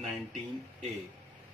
19A,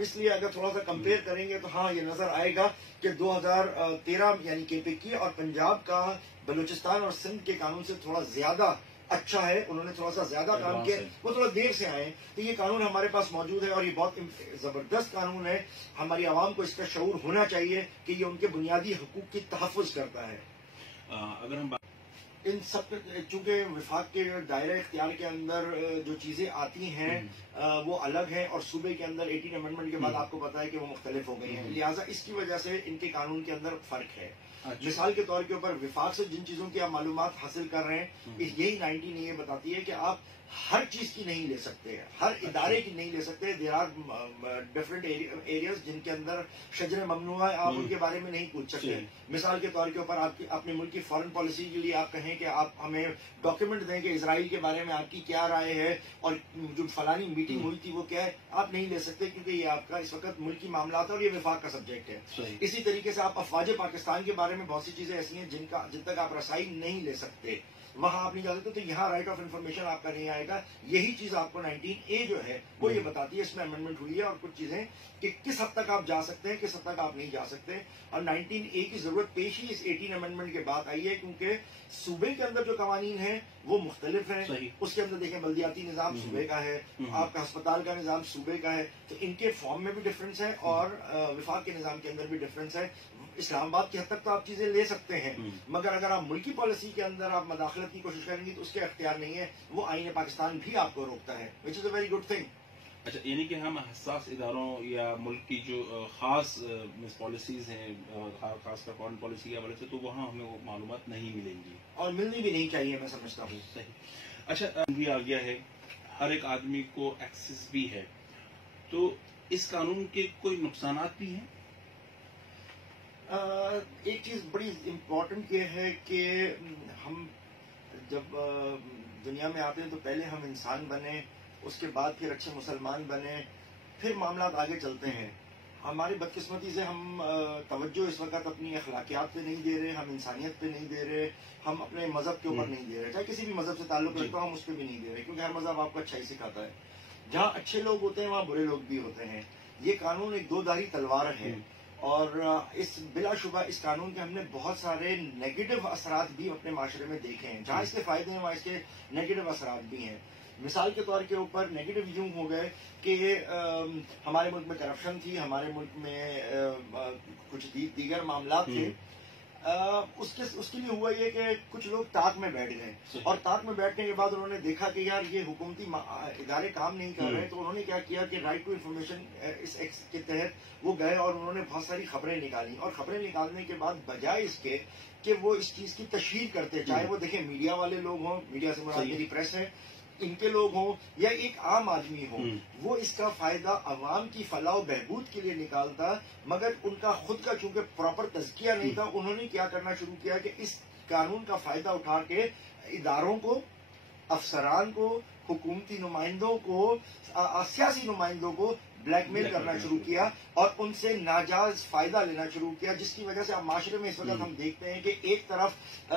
اس لیے اگر تھوڑا سا کمپیئر کریں گے تو ہاں یہ نظر آئے گا کہ 2013 یعنی KPK اور پنجاب کا بلوچستان اور سندھ کے قانون سے تھوڑا زیادہ اچھا ہے. انہوں نے تھوڑا سا زیادہ کام کیا, وہ تھوڑا دیر سے آئے. تو یہ قانون ہمارے پاس موجود ہے اور یہ بہت زبردست قانون ہے. ہماری عوام کو اس کا شعور ہونا چاہیے کہ یہ ان کے بنیادی حقوق کی تحفظ کرتا ہے. اگر ہم ان سب چونکہ وفاق کے دائرہ اختیار کے اندر جو چیزیں آتی ہیں وہ الگ ہیں اور صوبے کے اندر 18 امینڈمنٹ کے بعد آپ کو پتا ہے کہ وہ مختلف ہو گئی ہیں, لہٰذا اس کی وجہ سے ان کے قانون کے اندر فرق ہے. مثال کے طور کے اوپر وفاق سے جن چیزوں کی آپ معلومات حاصل کر رہے ہیں, یہی 19 یہ بتاتی ہے کہ آپ ہر چیز کی نہیں لے سکتے, ہر ادارے کی نہیں لے سکتے. دیر آر ڈفرنٹ ایریاز جن کے اندر شجر ممنوع ہے, آپ ان کے بارے میں نہیں پوچھ سکتے. مثال کے طور کے اوپر آپ اپنے ملک کی فارن پالیسی کے لیے آپ کہیں کہ آپ ہمیں ڈاکیومنٹ دیں کہ اسرائیل کے بارے میں آپ کی کیا رائے ہے اور جو فلانی میٹنگ ہوئی تھی وہ کیا ہے, آپ نہیں لے سکتے کیونکہ یہ آپ کا اس وقت ملکی معاملات ہے اور یہ وفاق کا سبجیکٹ ہے. اسی طریقے سے آپ افواج پاکستان کے بارے میں بہت سی چیزیں ایسی ہیں جن تک آپ رسائی نہیں لے سکتے, وہاں آپ نہیں جا سکتے. تو یہاں رائٹ آف انفارمیشن آپ کا نہیں آئے گا. یہی چیز آپ کو 19A جو ہے وہ یہ بتاتی ہے, اس میں امینڈمنٹ ہوئی ہے اور کچھ چیزیں کہ کس حد تک آپ جا سکتے ہیں, کس حد تک آپ نہیں جا سکتے. اور 19A کی ضرورت پیش ہی اس 18 امینڈمنٹ کے بعد آئی ہے کیونکہ صوبے کے اندر جو قوانین ہیں وہ مختلف ہیں. اس کے اندر دیکھیں بلدیاتی نظام صوبے کا ہے, آپ کا ہسپتال کا نظام صوبے کا ہے, تو ان کے فارم میں بھی ڈفرینس ہے اور وفاق کے نظام کے اندر بھی ڈفرینس ہے. اسلام آباد کی حد تک تو آپ چیزیں لے سکتے ہیں, مگر اگر آپ ملکی پالیسی کے اندر آپ مداخلت کی کوشش کریں گے تو اس کے اختیار نہیں ہے. وہ آئین پاکستان بھی آپ کو روکتا ہے, وچ از اے ویری گڈ تھنگ. اچھا, یعنی کہ ہم حساس اداروں یا ملک کی جو خاص پالیسیز ہیں, خاص کر فارن پالیسی کے حوالے سے, تو وہاں ہمیں وہ معلومات نہیں ملیں گی اور ملنی بھی نہیں چاہیے, میں سمجھتا ہوں. صحیح. اچھا, بھی آ گیا ہے, ہر ایک آدمی کو ایکسس بھی ہے, تو اس قانون کے کوئی نقصانات بھی ہیں؟ ایک چیز بڑی امپورٹنٹ یہ ہے کہ ہم جب دنیا میں آتے ہیں تو پہلے ہم انسان بنے, اس کے بعد پھر اچھے مسلمان بنے, پھر معاملات آگے چلتے ہیں. ہماری بدقسمتی سے ہم توجہ اس وقت اپنی اخلاقیات پہ نہیں دے رہے, ہم انسانیت پہ نہیں دے رہے, ہم اپنے مذہب کے اوپر نہیں دے رہے. چاہے کسی بھی مذہب سے تعلق رکھتا ہوں ہم اس پہ بھی نہیں دے رہے, کیونکہ ہر مذہب آپ کو اچھا ہی سکھاتا ہے. جہاں اچھے لوگ ہوتے ہیں وہاں برے لوگ بھی ہوتے ہیں. یہ قانون ایک دو دھاری تلوار ہے اور اس بلا شبہ اس قانون کے ہم نے بہت سارے نیگیٹو اثرات بھی اپنے معاشرے میں دیکھے ہیں. جہاں اس کے فائدے ہیں وہاں اس کے نیگیٹو اثرات بھی ہیں. مثال کے طور کے اوپر نیگیٹو یوں ہو گئے کہ ہمارے ملک میں کرپشن تھی, ہمارے ملک میں کچھ دیگر معاملات تھے. اس کے لیے ہوا یہ کہ کچھ لوگ طاق میں بیٹھ گئے اور طاق میں بیٹھنے کے بعد انہوں نے دیکھا کہ یار یہ حکومتی ادارے کام نہیں کر رہے, تو انہوں نے کیا کیا کہ رائٹ ٹو انفارمیشن اس ایکٹ کے تحت وہ گئے اور انہوں نے بہت ساری خبریں نکالی. اور خبریں نکالنے کے بعد بجائے اس کے کہ وہ اس چیز کی تشہیر کرتے, چاہے وہ دیکھیں میڈیا والے لوگ ہوں, میڈیا سے مراد میری پریس ہے, ان کے لوگ ہوں یا ایک عام آدمی ہو, وہ اس کا فائدہ عوام کی فلاح و بہبود کے لیے نکالتا, مگر ان کا خود کا چونکہ پراپر تزکیہ نہیں تھا, انہوں نے کیا کرنا شروع کیا کہ اس قانون کا فائدہ اٹھا کے اداروں کو, افسران کو, حکومتی نمائندوں کو, سیاسی نمائندوں کو بلیک میل کرنا شروع کیا اور ان سے ناجائز فائدہ لینا شروع کیا, جس کی وجہ سے اب معاشرے میں اس وقت ہم دیکھتے ہیں کہ ایک طرف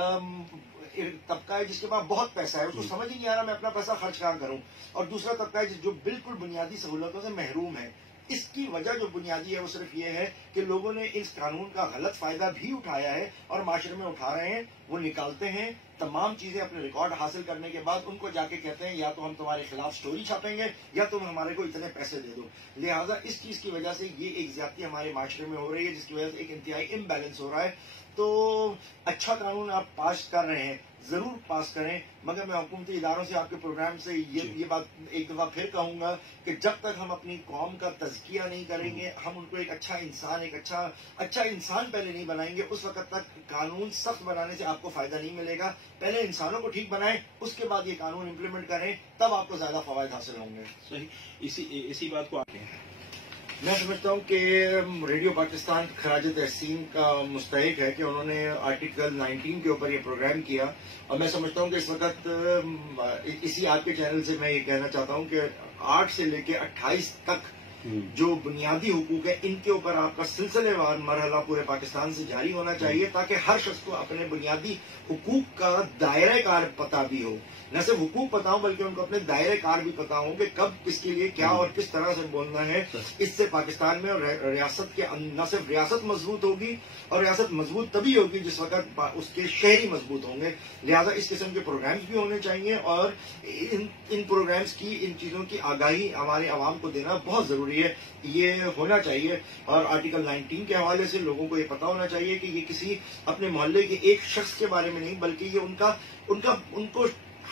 طبقہ ہے جس کے پاس بہت پیسہ ہے, اس کو سمجھ ہی نہیں آ رہا میں اپنا پیسہ خرچ کہاں کروں, اور دوسرا طبقہ ہے جو بالکل بنیادی سہولتوں سے محروم ہے. اس کی وجہ جو بنیادی ہے وہ صرف یہ ہے کہ لوگوں نے اس قانون کا غلط فائدہ بھی اٹھایا ہے اور معاشرے میں اٹھا رہے ہیں, وہ نکالتے ہیں تمام چیزیں اپنے ریکارڈ حاصل کرنے کے بعد ان کو جا کے کہتے ہیں یا تو ہم تمہارے خلاف سٹوری چھاپیں گے یا تم ہمارے کو اتنے پیسے دے دو. لہٰذا اس چیز کی وجہ سے یہ ایک زیادتی ہمارے معاشرے میں ہو رہی ہے, جس کی وجہ سے ایک انتہائی امبیلنس ہو رہا ہے. تو اچھا قانون آپ پاس کر رہے ہیں, ضرور پاس کریں, مگر میں حکومتی اداروں سے آپ کے پروگرام سے یہ بات ایک دفعہ پھر کہوں گا کہ جب تک ہم اپنی قوم کا تزکیہ نہیں کریں گے, ہم ان کو ایک اچھا انسان پہلے نہیں بنائیں گے, اس وقت تک قانون سخت بنانے سے آپ کو فائدہ نہیں ملے گا. پہلے انسانوں کو ٹھیک بنائیں, اس کے بعد یہ قانون امپلیمنٹ کریں, تب آپ کو زیادہ فوائد حاصل ہوں گے. صحیح, اسی بات کو آپ میں سمجھتا ہوں کہ ریڈیو پاکستان خراج تحسین کا مستحق ہے کہ انہوں نے آرٹیکل 19 کے اوپر یہ پروگرام کیا, اور میں سمجھتا ہوں کہ اس وقت اسی آپ کے چینل سے میں یہ کہنا چاہتا ہوں کہ 8 سے لے کے 28 تک جو بنیادی حقوق ہے ان کے اوپر آپ کا سلسلے وار مرحلہ پورے پاکستان سے جاری ہونا چاہیے، تاکہ ہر شخص کو اپنے بنیادی حقوق کا دائرہ کار پتہ بھی ہو، نہ صرف حقوق پتہ ہو بلکہ ان کو اپنے دائرہ کار بھی پتہ ہو کہ کب کس کے لیے کیا اور کس طرح سے بولنا ہے۔ اس سے پاکستان میں اور ریاست کے نہ صرف ریاست مضبوط ہوگی، اور ریاست مضبوط تبھی ہوگی جس وقت اس کے شہری مضبوط ہوں گے۔ لہذا اس قسم کے پروگرامز بھی ہونے چاہیے، اور ان پروگرامز کی، ان چیزوں کی آگاہی ہمارے عوام کو دینا بہت ضروری ہے، یہ ہونا چاہیے۔ اور آرٹیکل 19 کے حوالے سے لوگوں کو یہ پتا ہونا چاہیے کہ یہ کسی اپنے محلے کے ایک شخص کے بارے میں نہیں، بلکہ یہ ان کو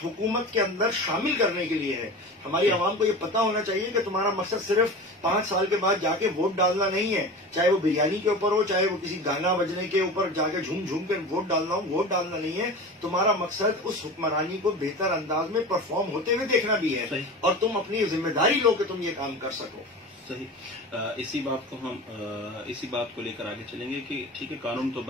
حکومت کے اندر شامل کرنے کے لیے ہے۔ ہماری عوام کو یہ پتا ہونا چاہیے کہ تمہارا مقصد صرف 5 سال کے بعد جا کے ووٹ ڈالنا نہیں ہے، چاہے وہ بریانی کے اوپر ہو، چاہے وہ کسی گانا بجنے کے اوپر جا کے جھوم جھوم کے ووٹ ڈالنا ہو، ووٹ ڈالنا نہیں ہے۔ تمہارا مقصد اس حکمرانی کو بہتر انداز میں پرفارم ہوتے ہوئے دیکھنا بھی ہے، اور تم اپنی ذمہ داری لو کہ تم یہ کام کر سکو۔ صحیح، اسی بات کو لے کر آگے چلیں گے کہ ٹھیک ہے، قانون تو بن